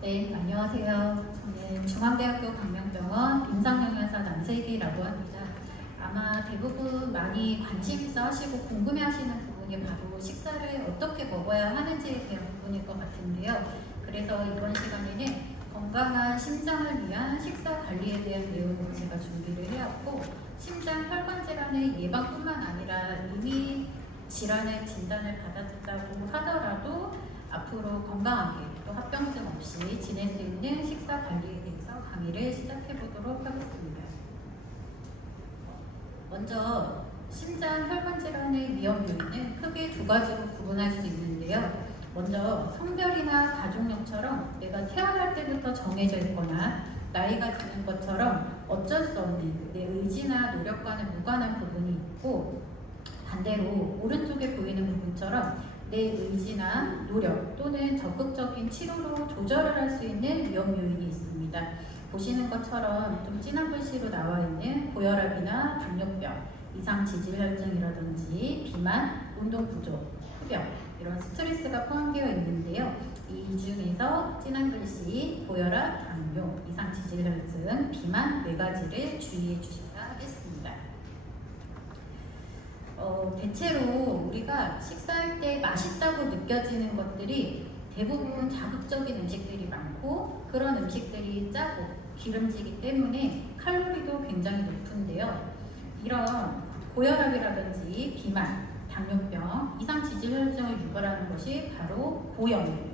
네, 안녕하세요. 저는 중앙대학교 강명병원 임상영양사 남세기라고 합니다. 아마 대부분 많이 관심 있어 하시고 궁금해 하시는 부분이 바로 식사를 어떻게 먹어야 하는지에 대한 부분일 것 같은데요. 그래서 이번 시간에는 건강한 심장을 위한 식사 관리에 대한 내용을 제가 준비를 해왔고, 심장 혈관 질환의 예방뿐만 아니라 이미 질환의 진단을 받았다고 하더라도 앞으로 건강하게 또 합병증 없이 지낼 수 있는 식사 관리에 대해서 강의를 시작해 보도록 하겠습니다. 먼저 심장 혈관 질환의 위험 요인은 크게 두 가지로 구분할 수 있는데요. 먼저 성별이나 가족력처럼 내가 태어날 때부터 정해져 있거나 나이가 드는 것처럼 어쩔 수 없는 내 의지나 노력과는 무관한 부분이 있고, 반대로 오른쪽에 보이는 부분처럼 내 의지나 노력 또는 적극적인 치료로 조절을 할 수 있는 위험 요인이 있습니다. 보시는 것처럼 좀 진한 글씨로 나와 있는 고혈압이나 당뇨병, 이상 지질혈증이라든지 비만, 운동 부족, 흡연 이런 스트레스가 포함되어 있는데요. 이 중에서 진한 글씨 고혈압, 당뇨, 이상 지질혈증, 비만 네 가지를 주의해 주셔야 하겠습니다. 대체로 우리가 식사할 때 맛있다고 느껴지는 것들이 대부분 자극적인 음식들이 많고, 그런 음식들이 짜고 기름지기 때문에 칼로리도 굉장히 높은데요. 이런 고혈압이라든지 비만, 당뇨병, 이상지질혈증을 유발하는 것이 바로 고염,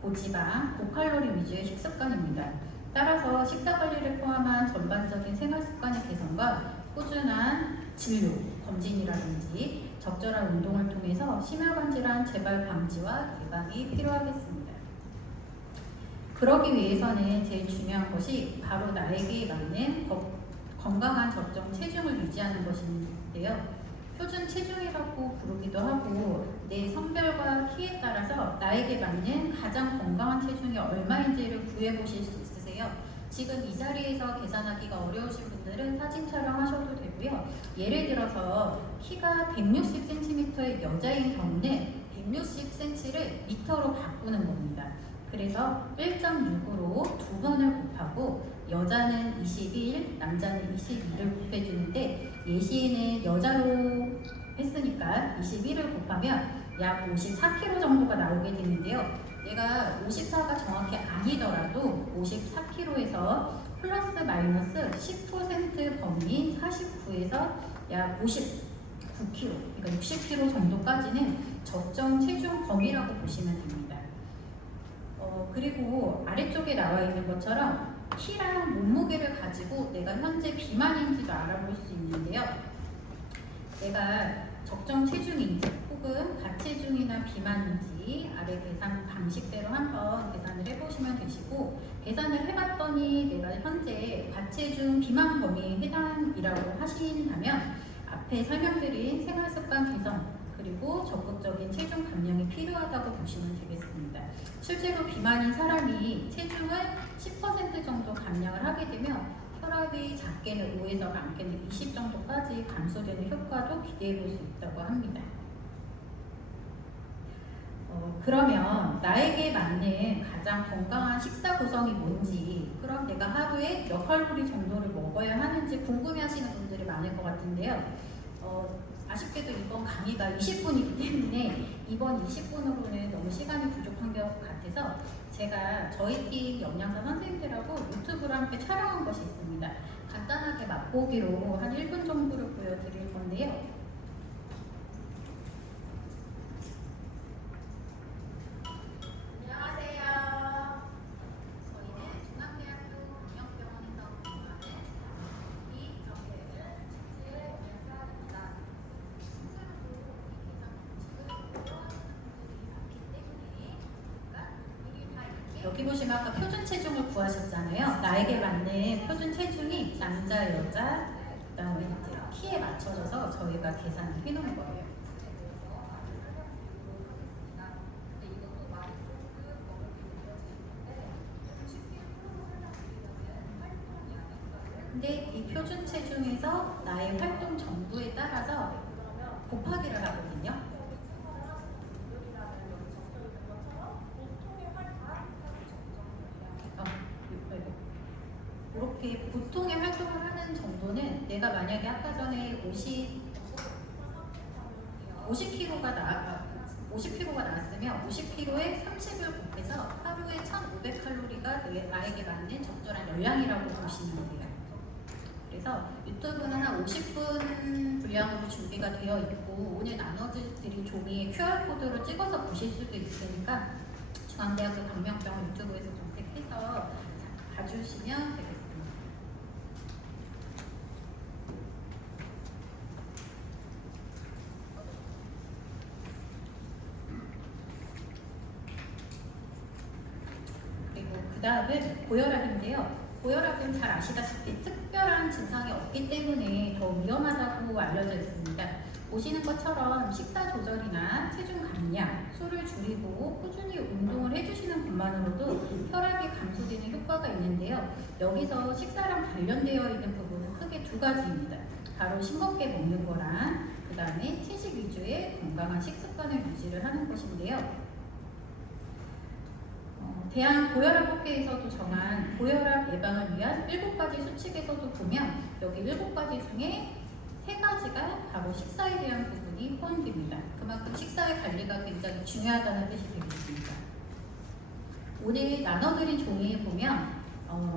고지방, 고칼로리 위주의 식습관입니다. 따라서 식사 관리를 포함한 전반적인 생활습관의 개선과 꾸준한 진료, 검진이라든지 적절한 운동을 통해서 심혈관 질환 재발 방지와 예방이 필요하겠습니다. 그러기 위해서는 제일 중요한 것이 바로 나에게 맞는 건강한 적정 체중을 유지하는 것인데요. 표준 체중이라고 부르기도 하고, 내 성별과 키에 따라서 나에게 맞는 가장 건강한 체중이 얼마인지를 구해보실 수 있으세요. 지금 이 자리에서 계산하기가 어려우신 분들은 사진 촬영하셔도 되고요. 예를 들어서 키가 160cm의 여자인 경우는 160cm를 미터로 바꾸는 겁니다. 그래서 1.6으로 두 번을 곱하고 여자는 21, 남자는 22를 곱해주는데, 예시는 여자로 했으니까 21을 곱하면 약 54kg 정도가 나오게 되는데요. 얘가 54가 정확히 아니더라도 54kg에서 플러스 마이너스 10% 범위 49에서 약 59kg, 그러니까 60kg 정도까지는 적정 체중 범위라고 보시면 됩니다. 그리고 아래쪽에 나와 있는 것처럼 키랑 몸무게를 가지고 내가 현재 비만인지도 알아볼 수 있는데요. 내가 적정 체중인지 혹은 가체중이나 비만인지 아래 계산 방식대로 한번 계산을 해보시면 되시고, 계산을 해봤더니 내가 현재 과체중 비만 범위에 해당이라고 하신다면 앞에 설명드린 생활습관 개선 그리고 적극적인 체중 감량이 필요하다고 보시면 되겠습니다. 실제로 비만인 사람이 체중을 10% 정도 감량을 하게 되면 혈압이 작게는 5에서 많게는 20 정도까지 감소되는 효과도 기대해 볼 수 있다고 합니다. 그러면 나에게 맞는 가장 건강한 식사 구성이 뭔지, 그럼 내가 하루에 몇 칼로리 정도를 먹어야 하는지 궁금해 하시는 분들이 많을 것 같은데요. 아쉽게도 이번 강의가 20분이기 때문에 이번 20분으로는 너무 시간이 부족한 것 같아서 제가 저희 팀 영양사 선생님들하고 유튜브로 함께 촬영한 것이 있습니다. 간단하게 맛보기로 한 1분 정도를 보여드릴 건데요. 여기 보시면 아까 표준 체중을 구하셨잖아요. 나에게 맞는 표준 체중이 남자, 여자, 그 다음에 이제 키에 맞춰져서 저희가 계산을 해놓은 거예요. 근데 이 표준 체중에서 나의 활동 정도에 따라서 곱하기를 하거든요. 이렇게 보통의 활동을 하는 정도는 내가 만약에 아까 전에 50kg가 나왔으면 50kg에 30을 곱해서 하루에 1,500칼로리가 나에게 맞는 적절한 열량이라고 보시면 돼요. 그래서 유튜브는 한 50분 분량으로 준비가 되어 있고 오늘 나눠드린 종이에 QR코드로 찍어서 보실 수도 있으니까 중앙대학교 광명병원 유튜브에서 검색해서 봐주시면 되겠습니다. 그리고 그 다음은 고혈압인데요. 고혈압은 잘 아시다시피 특별한 증상이 없기 때문에 더 위험하다고 알려져 있습니다. 보시는 것처럼 식사 조절이나 체중 감량, 술을 줄이고 꾸준히 운동을 해주시는 것만으로도 혈압이 감소되는 효과가 있는데요. 여기서 식사랑 관련되어 있는 부분은 크게 두 가지입니다. 바로 싱겁게 먹는 거랑 그 다음에 채식 위주의 건강한 식습관을 유지를 하는 것인데요. 대한고혈압학회에서도 정한 고혈압 예방을 위한 7가지 수칙에서도 보면 여기 7가지 중에 3가지가 바로 식사에 대한 부분이 포함됩니다. 그만큼 식사의 관리가 굉장히 중요하다는 뜻이 되겠습니다. 오늘 나눠드린 종이에 보면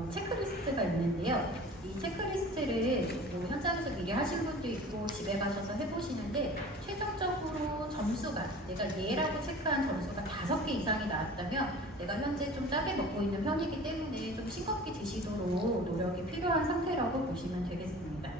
체크리스트가 있는데요. 이 체크리스트를 뭐 현장에서 미리 하신 분도 있고 집에 가셔서 해보시는데 최종적으로 점수가 내가 예라고 체크한 점수가 5개 이상이 나왔다면 내가 현재 좀 짜게 먹고 있는 편이기 때문에 좀 싱겁게 드시도록 노력이 필요한 상태라고 보시면 되겠습니다.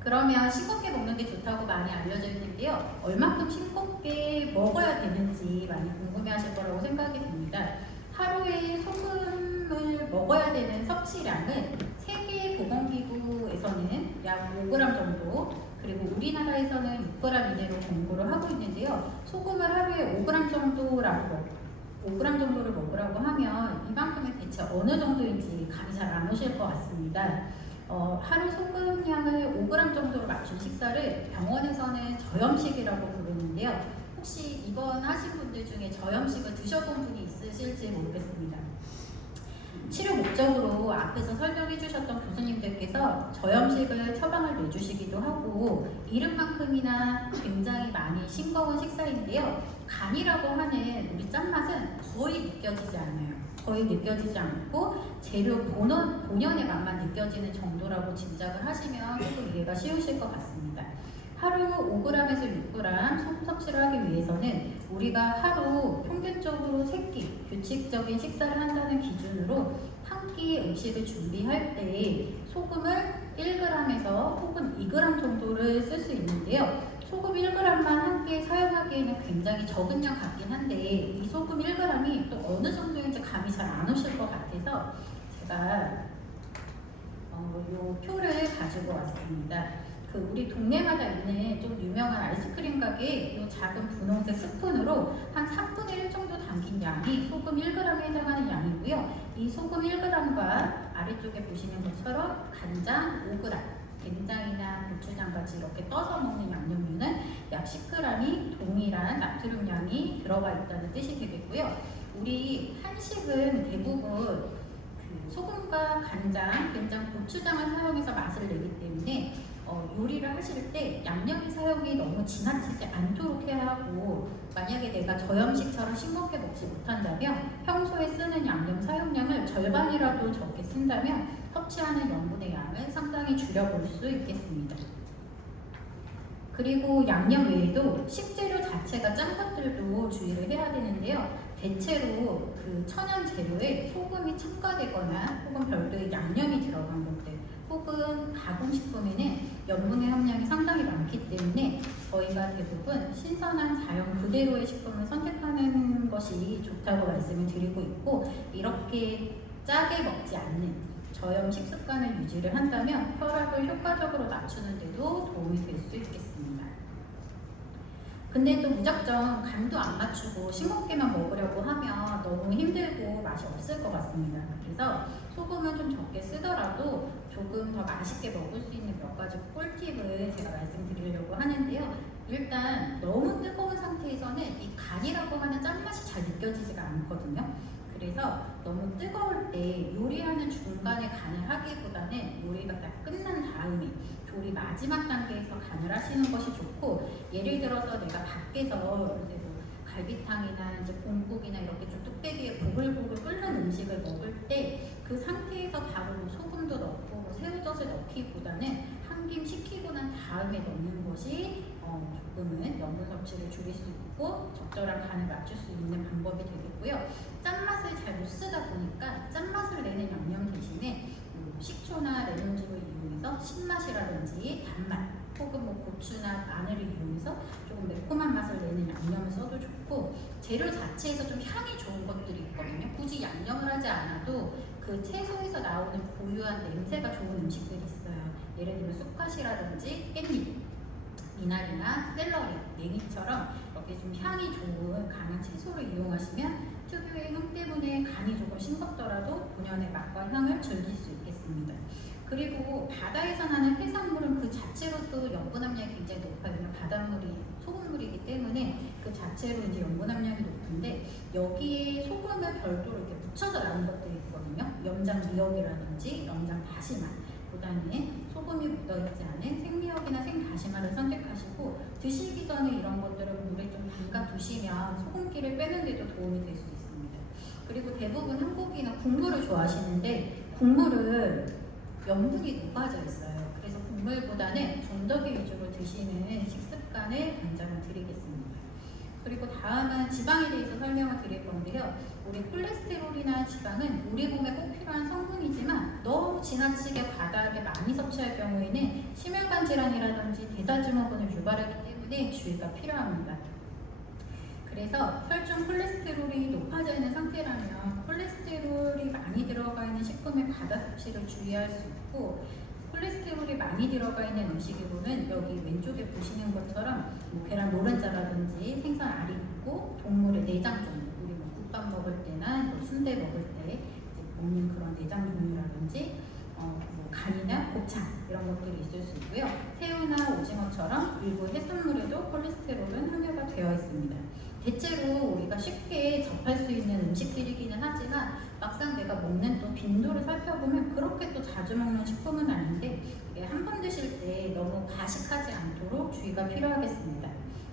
그러면 싱겁게 먹는 게 좋다고 많이 알려져 있는데요. 얼마큼 싱겁게 먹어야 되는지 많이 궁금해하실 거라고 생각이 듭니다. 하루에 소금을 먹어야 되는 섭취량은 세계 보건기구에서는 약 5g 정도, 그리고 우리나라에서는 6g 이내로 권고를 하고 있는데요. 소금을 하루에 5g 정도를 먹으라고 하면 이만큼의 대체 어느 정도인지 감이 잘 안 오실 것 같습니다. 하루 소금량을 5g 정도로 맞춘 식사를 병원에서는 저염식이라고 부르는데요. 혹시 입원하신 분들 중에 저염식을 드셔본 분이 있으실지 모르겠습니다. 치료 목적으로 앞에서 설명해 주셨던 교수님들께서 저염식을 처방을 내주시기도 하고 이름만큼이나 굉장히 많이 싱거운 식사인데요. 간이라고 하는 우리 짠맛은 거의 느껴지지 않아요. 거의 느껴지지 않고 재료 본연의 맛만 느껴지는 정도라고 짐작을 하시면 조금 이해가 쉬우실 것 같습니다. 하루 5g에서 6g 소금 섭취를 하기 위해서는 우리가 하루 평균적으로 3끼 규칙적인 식사를 한다는 기준으로 한 끼의 음식을 준비할 때 소금을 1g에서 혹은 2g 정도를 쓸 수 있는데요. 소금 1g만 한 끼에 사용하기에는 굉장히 적은 양 같긴 한데 이 소금 1g이 또 어느 정도인지 감이 잘 안 오실 것 같아서 제가 이 표를 가지고 왔습니다. 우리 동네마다 있는 좀 유명한 아이스크림 가게에 이 작은 분홍색 스푼으로 한 3분의 1 정도 담긴 양이 소금 1g에 해당하는 양이고요. 이 소금 1g과 아래쪽에 보시는 것처럼 간장 5g, 된장이나 고추장 같이 이렇게 떠서 먹는 양념류는 약 10g이 동일한 나트륨 양이 들어가 있다는 뜻이 되겠고요. 우리 한식은 대부분 소금과 간장, 된장, 고추장을 사용해서 맛을 내기 때문에 요리를 하실 때 양념 사용이 너무 지나치지 않도록 해야 하고 만약에 내가 저염식처럼 싱겁게 먹지 못한다면 평소에 쓰는 양념 사용량을 절반이라도 적게 쓴다면 섭취하는 염분의 양을 상당히 줄여볼 수 있겠습니다. 그리고 양념 외에도 식재료 자체가 짠 것들도 주의를 해야 되는데요. 대체로 그 천연 재료에 소금이 첨가되거나 혹은 별도의 양념이 들어간 것들 혹은 가공식품에는 염분의 함량이 상당히 많기 때문에 저희가 대부분 신선한 자연 그대로의 식품을 선택하는 것이 좋다고 말씀을 드리고 있고 이렇게 짜게 먹지 않는 저염식 습관을 유지를 한다면 혈압을 효과적으로 낮추는 데도 도움이 될 수 있겠습니다. 근데 또 무작정 간도 안 맞추고 싱겁게만 먹으려고 하면 너무 힘들고 맛이 없을 것 같습니다. 그래서 소금은 좀 적게 쓰더라도 조금 더 맛있게 먹을 수 있는 몇 가지 꿀팁을 제가 말씀드리려고 하는데요. 일단 너무 뜨거운 상태에서는 이 간이라고 하는 짠맛이 잘 느껴지지가 않거든요. 그래서 너무 뜨거울 때 요리하는 중간에 간을 하기보다는 요리가 다 끝난 다음에 조리 마지막 단계에서 간을 하시는 것이 좋고, 예를 들어서 내가 밖에서 이제 뭐 갈비탕이나 이제 곰국이나 이렇게 좀 뚝배기에 보글보글 끓는 음식을 먹을 때 그 상태에서 바로 뭐 소금도 넣고 뭐 새우젓을 넣기보다는 한 김 식히고 난 다음에 넣는 것이 조금은 염분 섭취를 줄일 수 있고 적절한 간을 맞출 수 있는 방법이 되겠고요. 짠맛을 잘 못 쓰다 보니까 짠맛을 내는 양념 대신에 식초나 레몬즙을 이용해서 신맛이라든지 단맛 혹은 뭐 고추나 마늘을 이용해서 조금 매콤한 맛을 내는 양념을 써도 좋고, 재료 자체에서 좀 향이 좋은 것들이 있거든요. 굳이 양념을 하지 않아도 그 채소에서 나오는 고유한 냄새가 좋은 음식들이 있어요. 예를 들면 쑥갓이라든지 깻잎, 미나리나 샐러리, 냉이처럼 이렇게 좀 향이 좋은 강한 채소를 이용하시면 특유의 향 때문에 간이 조금 싱겁더라도 본연의 맛과 향을 즐길 수 있겠습니다. 그리고 바다에서 나는 해산물은 그 자체로 또 염분 함량이 굉장히 높아요. 왜냐면 바닷물이 소금물이기 때문에 그 자체로 이제 염분 함량이 높은데, 여기에 소금을 별도로 이렇게 묻혀져 나온 것들이 있거든요. 염장 미역이라든지 염장 다시마 보다는 소금이 묻어있지 않은 생미역이나 생다시마를 선택하시고, 드시기 전에 이런 것들을 물에 좀 담가 두시면 소금기를 빼는 데도 도움이 될 수 있습니다. 그리고 대부분 한국인은 국물을 좋아하시는데 국물은 염분이 녹아져 있어요. 그래서 국물보다는 건더기 위주로 드시는 식습관을 권장을 드리겠습니다. 그리고 다음은 지방에 대해서 설명을 드릴 건데요. 우리 콜레스테롤이나 지방은 우리 몸에 꼭 필요한 성분이지만 너무 지나치게 과다하게 많이 섭취할 경우에는 심혈관 질환이라든지 대사증후군을 유발하기 때문에 주의가 필요합니다. 그래서 혈중 콜레스테롤이 높아져 있는 상태라면 콜레스테롤이 많이 들어가 있는 식품의 과다 섭취를 주의할 수 있고, 콜레스테롤이 많이 들어가 있는 음식으로는 여기 왼쪽에 보시는 것처럼 뭐 계란 노른자라든지 생선 알이 있고, 동물의 내장 종류, 우리 뭐 국밥 먹을 때나 뭐 순대 먹을 때 이제 먹는 그런 내장 종류라든지 뭐 간이나 곱창 이런 것들이 있을 수 있고요. 새우나 오징어처럼 일부 해산물에도 콜레스테롤은 함유가 되어 있습니다. 대체로 우리가 쉽게 접할 수 있는 음식들이기는 하지만 막상 내가 먹는 또 빈도를 살펴보면 그렇게 또 자주 먹는 식품은 아닌데, 이게 한 번 드실 때 너무 과식하지 않도록 주의가 필요하겠습니다.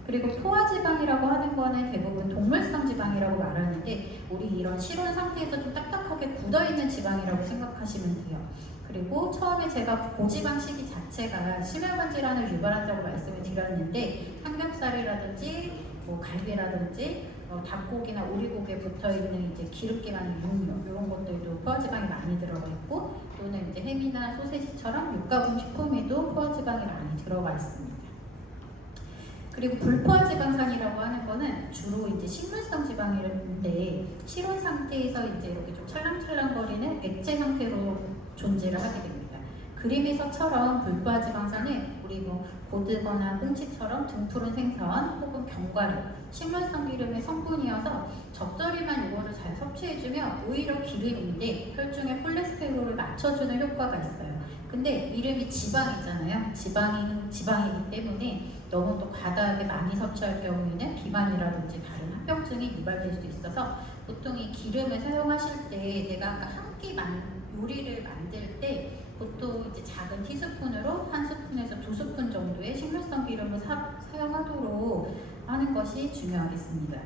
그리고 포화지방이라고 하는 거는 대부분 동물성 지방이라고 말하는데, 우리 이런 실온 상태에서 좀 딱딱하게 굳어있는 지방이라고 생각하시면 돼요. 그리고 처음에 제가 고지방 식이 자체가 심혈관 질환을 유발한다고 말씀을 드렸는데, 삼겹살이라든지 뭐 갈비라든지 닭고기나 오리고기에 붙어있는 이제 기름기 많은 육류, 이런 것들도 포화지방이 많이 들어가 있고, 또는 이제 햄이나 소세지처럼 육가공 식품에도 포화지방이 많이 들어가 있습니다. 그리고 불포화지방산이라고 하는 거는 주로 이제 식물성 지방인데, 실온 상태에서 이제 이렇게 좀 찰랑찰랑거리는 액체 형태로 존재를 하게 됩니다. 그림에서처럼 불포화지방산은 우리 뭐 고등어나 꽁치처럼 등푸른 생선 혹은 견과류, 식물성 기름의 성분이어서 적절히만 이거를 잘 섭취해주면 오히려 기름인데 혈중의 콜레스테롤을 맞춰주는 효과가 있어요. 근데 이름이 지방이잖아요. 지방이기 때문에 너무 또 과다하게 많이 섭취할 경우에는 비만이라든지 다른 합병증이 유발될 수 있어서, 보통 이 기름을 사용하실 때 내가 아까 한 끼 요리를 만들 때 보통 이제 작은 티스푼으로 1스푼에서 2스푼 정도의 식물성 기름을 사용하도록 하는 것이 중요하겠습니다.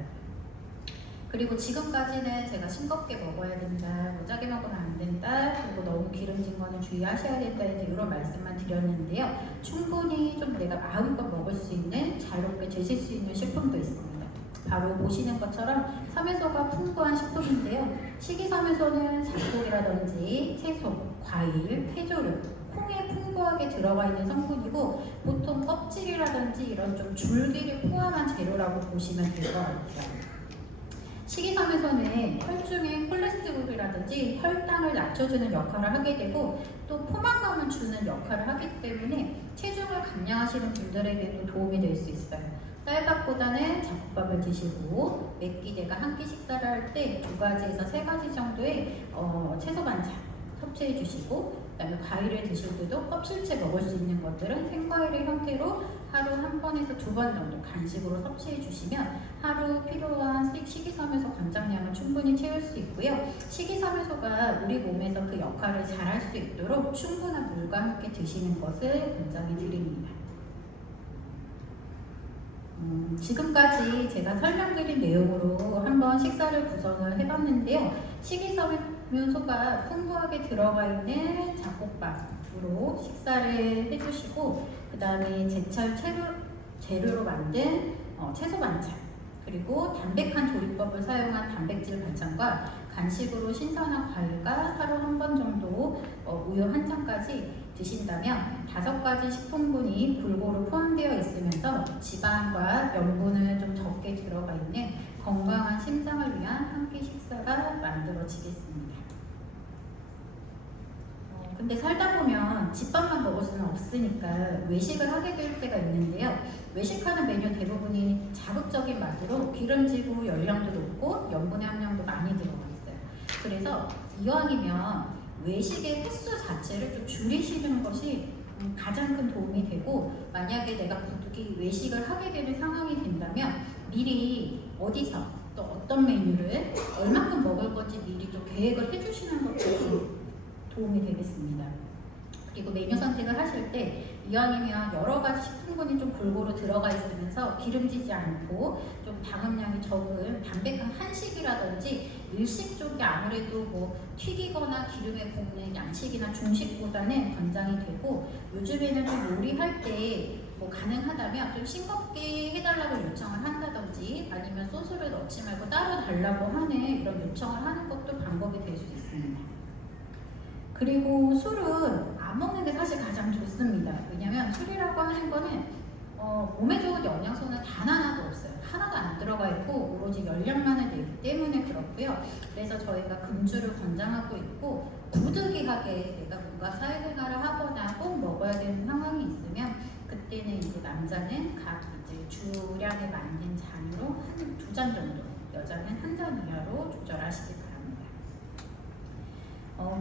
그리고 지금까지는 제가 싱겁게 먹어야 된다, 뭐 짜게 먹으면 안 된다, 그리고 너무 기름진 거는 주의하셔야 된다, 이제 이런 말씀만 드렸는데요. 충분히 좀 내가 마음껏 먹을 수 있는, 자유롭게 드실 수 있는 식품도 있습니다. 바로 보시는 것처럼 섬유소가 풍부한 식품인데요. 식이섬유소는 잡곡이라든지 채소, 과일, 해조류, 콩에 풍부하게 들어가 있는 성분이고, 보통 껍질이라든지 이런 좀 줄기를 포함한 재료라고 보시면 될 것 같아요. 식이섬유소는 혈중의 콜레스테롤이라든지 혈당을 낮춰주는 역할을 하게 되고, 또 포만감을 주는 역할을 하기 때문에 체중을 감량하시는 분들에게도 도움이 될 수 있어요. 쌀밥보다는 잡곡밥을 드시고, 매끼 내가 한 끼 식사를 할 때 2가지에서 3가지 정도의 채소 반찬 섭취해 주시고, 그다음에 과일을 드실 때도 껍질째 먹을 수 있는 것들은 생과일의 형태로 하루 한 번에서 두 번 정도 간식으로 섭취해 주시면 하루 필요한 식이섬유소 권장량을 충분히 채울 수 있고요. 식이섬유소가 우리 몸에서 그 역할을 잘할 수 있도록 충분한 물과 함께 드시는 것을 권장해 드립니다. 지금까지 제가 설명드린 내용으로 한번 식사를 구성을 해봤는데요. 식이섬유소가 풍부하게 들어가 있는 잡곡밥으로 식사를 해주시고, 그 다음에 제철 재료로 만든 채소 반찬, 그리고 담백한 조리법을 사용한 단백질 반찬과 간식으로 신선한 과일과 하루 한 번 정도 우유 한 잔까지 드신다면 5가지 식품군이 골고루 포함되어 있으면서 지방과 염분을 좀 적게 들어가 있는 건강한 심장을 위한 한 끼 식사가 만들어지겠습니다. 근데 살다 보면 집밥만 먹을 수는 없으니까 외식을 하게 될 때가 있는데요. 외식하는 메뉴 대부분이 자극적인 맛으로 기름지고 열량도 높고 염분의 함량도 많이 들어가 있어요. 그래서 이왕이면 외식의 횟수 자체를 좀 줄이시는 것이 가장 큰 도움이 되고, 만약에 내가 부득이 외식을 하게 되는 상황이 된다면 미리 어디서 또 어떤 메뉴를 얼마큼 먹을 건지 미리 좀 계획을 해주시는 것도 도움이 되겠습니다. 그리고 메뉴 선택을 하실 때 이왕이면 여러 가지 식품군이 좀 골고루 들어가 있으면서 기름지지 않고 좀 당음량이 적은 담백한 한식이라든지 일식 쪽이 아무래도 뭐 튀기거나 기름에 볶는 양식이나 중식보다는 권장이 되고, 요즘에는 좀 요리할 때 뭐 가능하다면 좀 싱겁게 해달라고 요청을 한다든지 아니면 소스를 넣지 말고 따로 달라고 하는 이런 요청을 하는 것도 방법이 될 수 있습니다. 그리고 술은 안 먹는 게 사실 가장 좋습니다. 왜냐면 술이라고 하는 거는 몸에 좋은 영양소는 단 하나도 없어요. 하나도 안 들어가 있고 오로지 열량만을 내기 때문에 그렇고요. 그래서 저희가 금주를 권장하고 있고, 부득이하게 내가 뭔가 사회생활을 하거나 꼭 먹어야 되는 상황이 있으면 그때는 이제 남자는 각 이제 주량에 맞는 잔으로 한 2잔 정도, 여자는 1잔 이하로 조절하시기 바랍니다.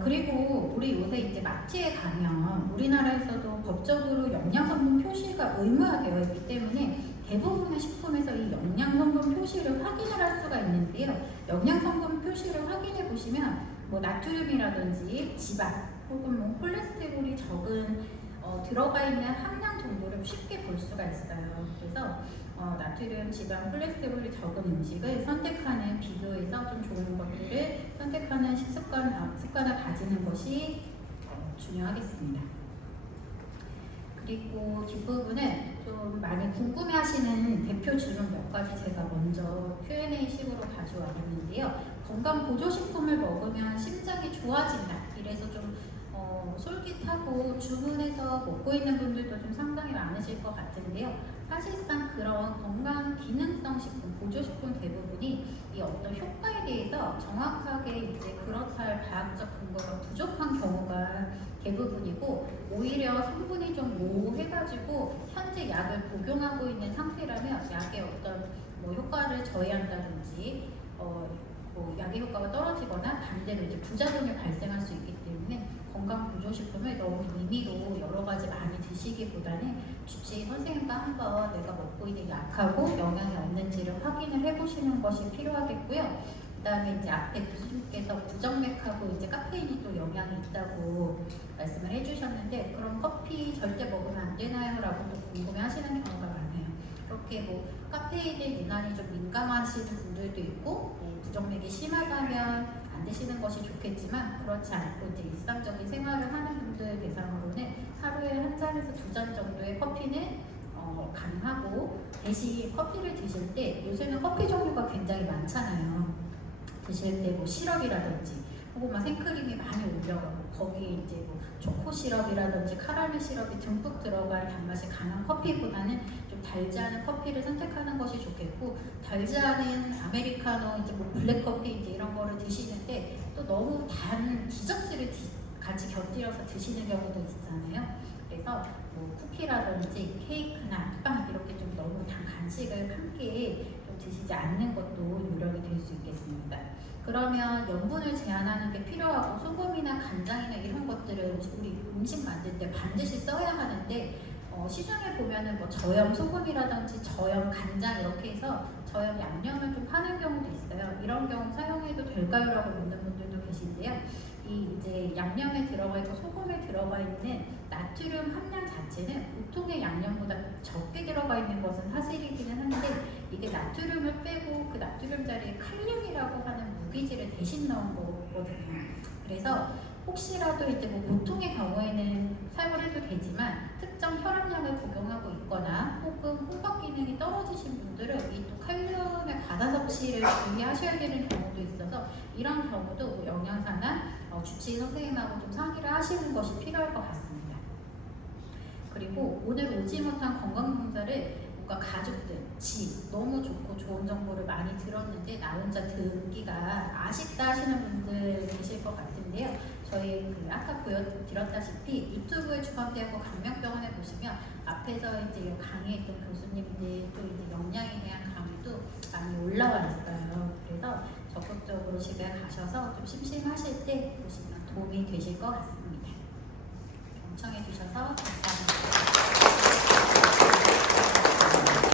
그리고 우리 요새 이제 마트에 가면 우리나라에서도 법적으로 영양성분 표시가 의무화되어 있기 때문에 대부분의 식품에서 이 영양성분 표시를 확인을 할 수가 있는데요. 영양성분 표시를 확인해 보시면 뭐 나트륨이라든지 지방 혹은 뭐 콜레스테롤이 적은 들어가 있는 함량 정도를 쉽게 볼 수가 있어요. 그래서 나트륨, 지방, 콜레스테롤이 적은 음식을 선택하는, 비교해서 좀 좋은 것들을 선택하는 습관을 가지는 것이 중요하겠습니다. 그리고 뒷부분은 좀 많이 궁금해하시는 대표 질문 몇 가지 제가 먼저 Q&A식으로 가져와봤는데요. 건강 보조식품을 먹으면 심장이 좋아진다, 이래서 좀 솔깃하고 주문해서 먹고 있는 분들도 좀 상당히 많으실 것 같은데요. 사실상 그런 건강 기능성 식품, 보조식품 대부분이 이 어떤 효과에 대해서 정확하게 이제 그렇다 할 과학적 근거가 부족한 경우가 대부분이고, 오히려 성분이 좀 모호해가지고 현재 약을 복용하고 있는 상태라면 약의 어떤 뭐 효과를 저해한다든지 뭐 약의 효과가 떨어지거나 반대로 이제 부작용이 발생할 수 있기 때문에 건강 보조식품을 너무 임의로 여러 가지 많이 드시기보다는 주치의 선생님과 한번 내가 먹고 있는 약하고 영향이 없는지를 확인을 해보시는 것이 필요하겠고요. 그 다음에 이제 앞에 교수님께서 부정맥하고 이제 카페인이 또 영향이 있다고 말씀을 해주셨는데, 그럼 커피 절대 먹으면 안 되나요? 라고 또 궁금해 하시는 경우가 많아요. 그렇게 뭐 카페인에 유난히 좀 민감하시는 분들도 있고, 부정맥이 심하다면 안 드시는 것이 좋겠지만, 그렇지 않고 이제 일상적인 생활을 하는 분들 대상으로는 하루에 1잔에서 2잔 정도의 커피는 가능하고, 대신 커피를 드실 때 요새는 커피 종류가 굉장히 많잖아요. 드실 때 뭐 시럽이라든지 혹은 막 생크림이 많이 올려가고 거기에 이제 뭐 초코 시럽이라든지 카라멜 시럽이 듬뿍 들어간 단맛이 강한 커피보다는 좀 달지 않은 커피를 선택하는 것이 좋겠고, 달지 않은 아메리카노, 이제 뭐 블랙커피 이제 이런 거를 드시는데 또 너무 단 디저트를 같이 곁들여서 드시는 경우도 있잖아요. 그래서 뭐 쿠키라든지 케이크나 빵 이렇게 좀 너무 단 간식을 함께 좀 드시지 않는 것도 요령이 될 수 있겠습니다. 그러면 염분을 제한하는 게 필요하고, 소금이나 간장이나 이런 것들은 우리 음식 만들 때 반드시 써야 하는데 시중에 보면은 뭐 저염 소금이라든지 저염 간장 이렇게 해서 저염 양념을 좀 파는 경우도 있어요. 이런 경우 사용해도 될까요?라고 묻는 분들도 계신데요. 이 이제 양념에 들어가 있고 소금에 들어가 있는 나트륨 함량 자체는 보통의 양념보다 적게 들어가 있는 것은 사실이기는 한데 이게 나트륨을 빼고 그 나트륨 자리에 칼륨이라고 하는 무기질을 대신 넣은 거거든요. 그래서 혹시라도 이제 뭐 보통의 경우에는 사용을 해도 되지만 특정 혈압약을 복용하고 있거나 혹은 혼밥 기능이 떨어지신 분들은 이 또 칼륨의 과다 섭취를 주의하셔야 되는 경우도 있어서 이런 경우도 뭐 영양사나 주치의 선생님하고 좀 상의를 하시는 것이 필요할 것 같습니다. 그리고 오늘 오지 못한 건강검사를 뭔가 가족들, 집 너무 좋고 좋은 정보를 많이 들었는데 나 혼자 듣기가 아쉽다 하시는 분들 계실 것 같은데요. 저희 아까 보여드렸다시피 유튜브에 주관대학교 강명병원에 보시면 앞에서 이제 강의했던 교수님들 또 이제 영양에 대한 강의도 많이 올라와 있어요. 그래서 적극적으로 집에 가셔서 좀 심심하실 때 보시면 도움이 되실 것 같습니다. 경청해 주셔서 감사합니다.